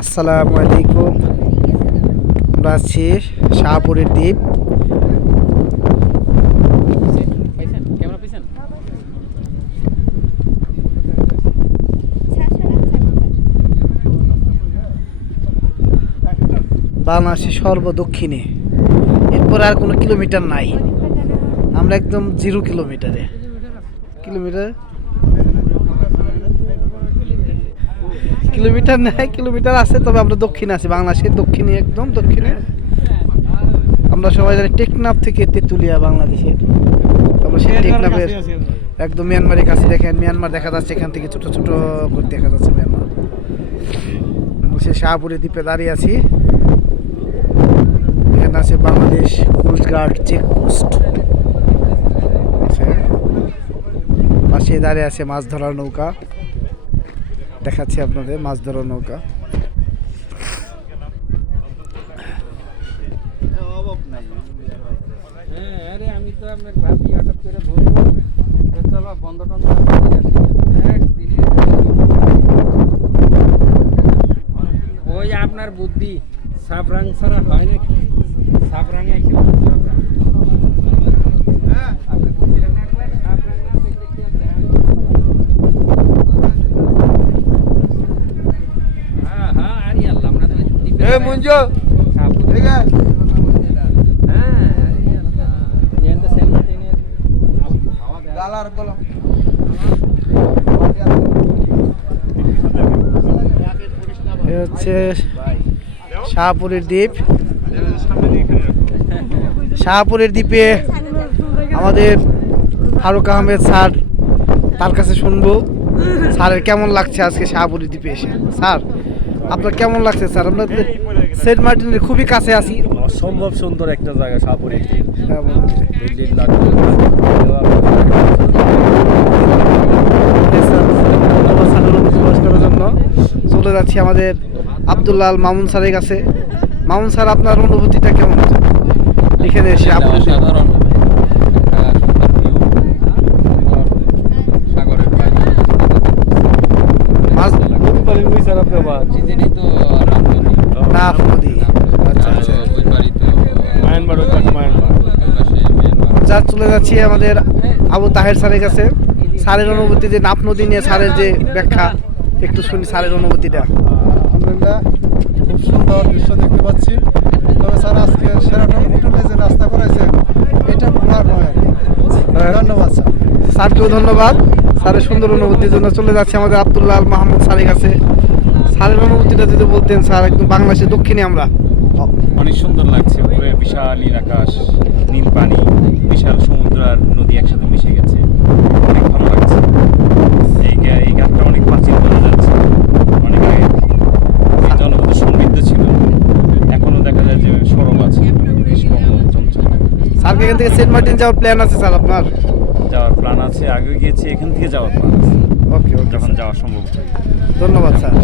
আসসালামু আলাইকুম। আমরা আছি শাহপুরের দ্বীপ। বাংলাদেশের সর্বদক্ষিণে, এরপর আর কোনো কিলোমিটার নাই। আমরা একদম 0 কিলোমিটারে। কিলোমিটার নাই, কিলোমিটার আছে, তবে আমরা দক্ষিণে আছি, বাংলাদেশের দক্ষিণে, একদম দক্ষিণে। আমরা সবাই জানি টেকনাফ থেকে তেঁতুলিয়া বাংলাদেশের। আমরা সেই টেকনাফের একদম মিয়ানমারের কাছে। দেখেন মিয়ানমার দেখা যাচ্ছে, এখান থেকে ছোট ছোট করে দেখা যাচ্ছে মিয়ানমার। সে শাহপুরের দ্বীপে দাঁড়িয়ে আছি। এখানে আছে বাংলাদেশ কোস্টগার্ড চেকপোস্ট। পাশে দাঁড়িয়ে আছে মাছ ধরার নৌকা। দেখাচ্ছি আপনাদের মাছ ধরার নৌকা। আমি তো আপনার ভাবি হঠাৎ করে ধরবো, চলো বন্ধ টন্ধ একদিনে। ওই আপনার বুদ্ধি সাবরাং ছাড়া হয় নাকি? সাবরাং আপনি বুদ্ধি রাখবেন, সাবরাং দেখলে কি আছে? হ্যাঁ হ্যাঁ, আরে আল্লাহ, আমরা তো দ্বীপে মঞ্জু ঠিক আছে। হচ্ছে শাহপুরের দ্বীপ। শাহপুরের দ্বীপে আমাদের ফারুক আহমেদ স্যার, তার কাছে শুনবো স্যারের কেমন লাগছে আজকে শাহপুরের দ্বীপে এসে। স্যার, আপনার কেমন লাগছে স্যার? আমরা সেন্ট মার্টিনের খুবই কাছে আছি। অসম্ভব সুন্দর একটা জায়গা শাহপুরের দ্বীপ। জন্য চলে যাচ্ছি আমাদের আব্দুল্লাহ আল মামুন স্যারের কাছে। মামুন স্যার, আপনার অনুভূতিটা কেমন এখানে এসে? সাধারণ চলে যাচ্ছি আমাদের আবু তাহের স্যারের কাছে। স্যারের অনুভূতি, যে নাফ নদী নিয়ে স্যারের যে ব্যাখ্যা, একটু শুনি স্যারের অনুভূতিটা। আলহামদুলিল্লাহ, খুব সুন্দর দৃশ্য দেখতে পাচ্ছি। তবে স্যার, আজকে সেরাটন হোটেলে যে নাস্তা করাইছেন, এটা ভোলার নয়। ধন্যবাদ স্যার। স্যারকেও ধন্যবাদ স্যারের সুন্দর অনুভূতির জন্য। চলে যাচ্ছে আমাদের আব্দুল্লাহ আল মাহমুদ স্যারের কাছে। স্যারের অনুভূতিটা যদি বলতেন স্যার। একদম বাংলাদেশের দক্ষিণে আমরা। অনেক সুন্দর লাগছে, পুরো বিশাল নীল আকাশ, নীল পানি, বিশাল সমুদ্র আর নদী একসাথে মিশে গেছে। অনেক ভালো লাগছে। এই ঘাটটা অনেক প্রাচীন বোঝা যাচ্ছে। অনেক আগে এই জনপদ সমৃদ্ধ ছিল, এখনো দেখা যায় যে সরব আছে, চঞ্চল। স্যারকে এখান থেকে সেন্ট মার্টিন যাওয়ার প্ল্যান আছে স্যার আপনার? যাওয়ার প্ল্যান আছে, আগে গিয়েছি, এখান থেকে যাওয়ার প্ল্যান আছে। ওকে ওকে, যখন যাওয়া সম্ভব। ধন্যবাদ স্যার।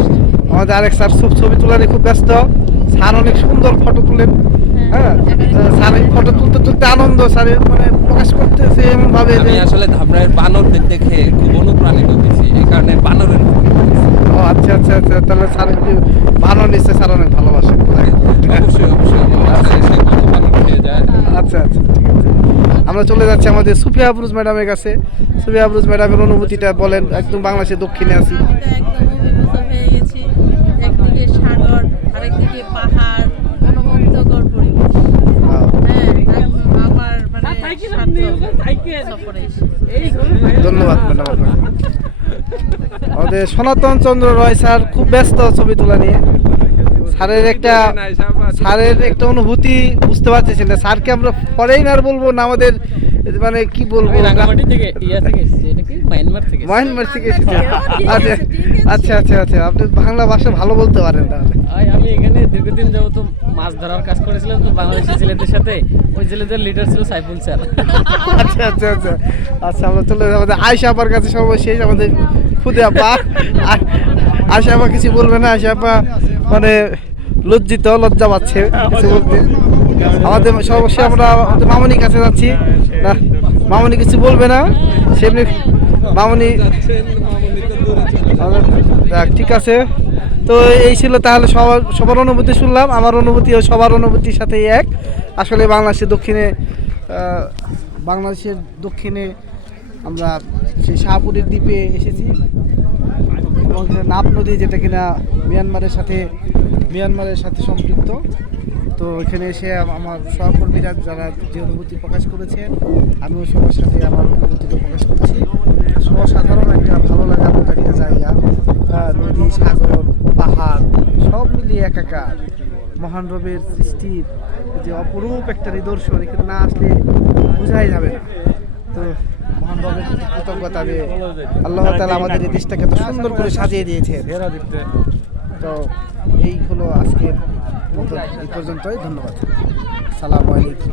আমাদের আরেক স্যার ছবি তোলারে খুব ব্যস্ত। স্যার অনেক সুন্দর ফটো তুলেন। হ্যাঁ, স্যার ফটো তুলতে তুলতে আনন্দ স্যারের মানে প্রকাশ করতেছে এমন ভাবে। আমি আসলে ধামরাইয়ের বানরদের দেখে খুব অনুপ্রাণিত হয়েছি, এই কারণে বানরের। ও আচ্ছা আচ্ছা আচ্ছা, তাহলে স্যার বানর নিশ্চয় স্যার অনেক ভালোবাসেন। অবশ্যই অবশ্যই, সে কত বানর খেয়ে যায়। আচ্ছা আচ্ছা, ঠিক আছে। আমরা চলে যাচ্ছি আমাদের সুফিয়া আফরোজ ম্যাডামের কাছে। সুফিয়া আফরোজ ম্যাডামের অনুভূতিটা বলেন। একদম বাংলাদেশের দক্ষিণে আছি। একদম অভিভূত হয়ে গেছি। একদিকে সাগর, আরেকদিকে পাহাড়, মনোমুগ্ধকর পরিবেশ। হ্যাঁ, আমার মানে সফরে ধন্যবাদ ম্যাডাম আপনাকে। আমাদের সনাতন চন্দ্র রয় স্যার খুব ব্যস্ত ছবি তোলা নিয়ে। স্যারের একটা অনুভূতি বুঝতে পারতেছেন না। স্যারকে আমরা ফরেইনার বলবো না, আমাদের মানে কি বলবো, মায়ানমার থেকে এসেছে। আচ্ছা আচ্ছা আচ্ছা, আপনি বাংলা ভাষা ভালো বলতে পারেন তাহলে। আমি এখানে দীর্ঘদিন যাবত মাছ ধরার কাজ করেছিলাম তো বাংলাদেশি ছেলেদের সাথে। ওই ছেলেদের লিডার ছিল সাইফুল স্যার। আচ্ছা আচ্ছা আচ্ছা আচ্ছা, আমরা চলে যাবো আমাদের আয়শা আপার কাছে। সর্বশেষ আমাদের খুদে আপা। আয়শা আপা কিছু বলবে না? আয়শা আপা মানে লজ্জা পাচ্ছে কিছু বলতে। আমাদের সর্বশেষ আমরা আমাদের মামনির কাছে যাচ্ছি। না, মামনি কিছু বলবে না, সেমনি মামনি। ঠিক আছে, তো এই ছিল তাহলে সবার অনুভূতি শুনলাম, আমার অনুভূতি ও সবার অনুভূতির সাথে এক। আসলে বাংলাদেশের দক্ষিণে আমরা সেই শাহপুরের দ্বীপে এসেছি এবং এখানে নাপ নদী, যেটা কিনা মিয়ানমারের সাথে সম্পৃক্ত। তো এখানে এসে আমার সহকর্মীরা যারা যে অনুভূতি প্রকাশ করেছেন, আমিও সবার সাথে আমার অনুভূতিটা প্রকাশ করছি। সাধারণ একটা ভালো লাগা মতো একটা জায়গা, নদী, সাগর, পাহাড় সব মিলিয়ে একাকার। মহান রবের সৃষ্টির যে অপরূপ একটা নিদর্শন, এখানে না আসলে বোঝাই যাবে না। তো মহান রবের প্রতি কৃতজ্ঞতা যে আল্লাহ তাআলা আমাদের এই দেশটাকে এত সুন্দর করে সাজিয়ে দিয়েছে। তো এই হলো আজকের মতো, এই পর্যন্তই। ধন্যবাদ। আসসালামু আলাইকুম।